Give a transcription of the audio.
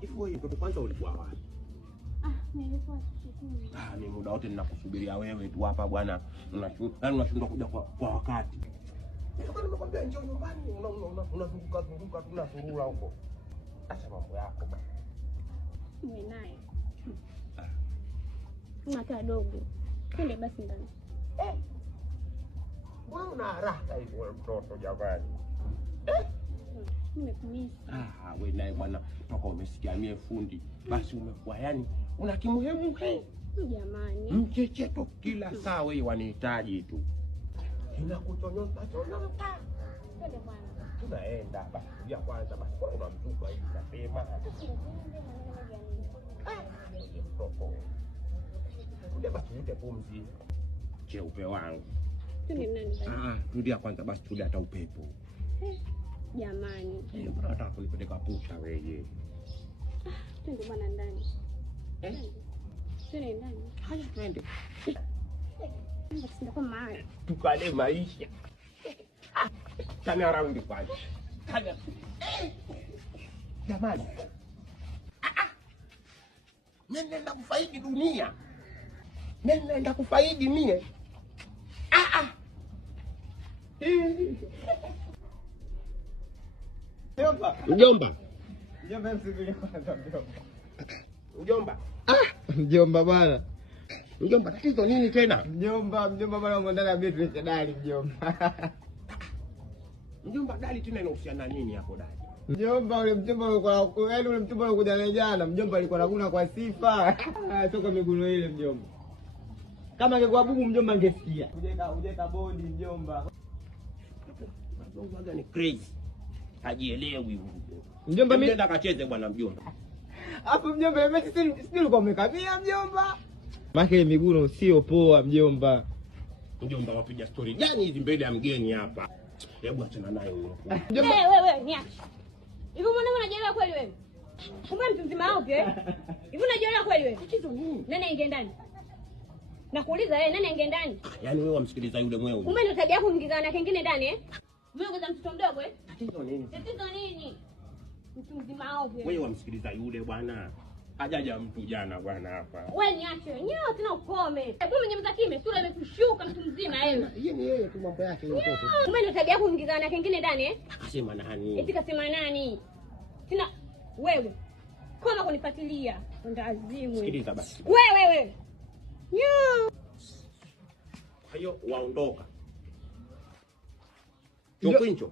Hivi wewe mtoto kwanza ulikuwa wapi? Nilikuwa shuleni. Ni muda wote ninakusubiria wewe tu hapa bwana. Unashindwa kuja kwa wakati. Nilikuwa nimekwambia njoo nyumbani, unazunguka tunafurula huko. Acha mambo yako bwana. Mimi naye. Mata dogo. Twende basi ndani. Mbona una haraka hivyo mtoto jamani? Nimekumisi. Wewe naye bwana toka umesikia mie fundi. Basi umekuwa yani una kimuhimu jamani. Mchecheto kila saa wewe wanihitaji tu. Inakuchonyoka. Twende bwana. Tunaenda basi ya kwanza basi kwa una mtupa hivi nasema. Kuja basi ute pumzi. Cheupe wangu. Twende nani basi? Tulia kwanza basi tulia hata upepo. Jamani. Mbona nataka kunipeleka pusha wewe? Twende bwana ndani. Twende ndani. Haya twende. Basi ndio kama haya. Tukale maisha. Tani around kwanza. Tani. Jamani. Nenda kufaidi dunia. Nenda kufaidi mie. Mjomba. Mjomba msubiri kwanza mjomba. Mjomba. Mjomba bwana. Mjomba tatizo nini tena? Mjomba bwana mwandana ya bitu ya dali mjomba. Mjomba dali tena inahusiana nini hapo dali? Mjomba ule mjomba alikuja na jana. Mjomba alikuwa anakuna kwa sifa. Toka miguno ile mjomba. Kama angekuwa bubu mjomba angesikia. Ujeka bodi mjomba. Mjomba gani crazy? Hajielewi huyo. Mjomba mimi nenda kacheze bwana mjomba. Hapo mjomba mimi sisi ulikuwa umekabia mjomba. Maki miguno sio poa mjomba. Mjomba wapiga story gani hizi mbele ya mgeni hapa? Hebu achana naye huyo. Wewe niache. Hivi mwanangu unajielewa kweli wewe? Kumbe mtu mzima hapo hivi unajielewa kweli wewe? Tatizo nini? Nani aingie ndani? Nakuuliza wewe nani aingie ndani? Yaani wewe wamsikiliza yule mwewe. Kumbe ndio tabia yako kuingizana na kingine ndani Wewe ngoza mtoto mdogo Tatizo nini? Tatizo nini? Mtu mzima hapo Wewe wamsikiliza yule bwana. Hajaja mtu jana bwana hapa. Wewe niache. Nyao tena ukome. Hebu mnyamaza kimya, sura imekushuka mtu mzima wewe. Yeye ni yeye tu mambo yake yule mtoto. Kumbe ndio tabia yako kuingizana na kingine ndani Akasema nani? Eti kasema nani? Tena wewe. Koma kunifuatilia. Ndazimu. Sikiliza basi. Wewe. Nyao. Hayo waondoka. Chokwincho.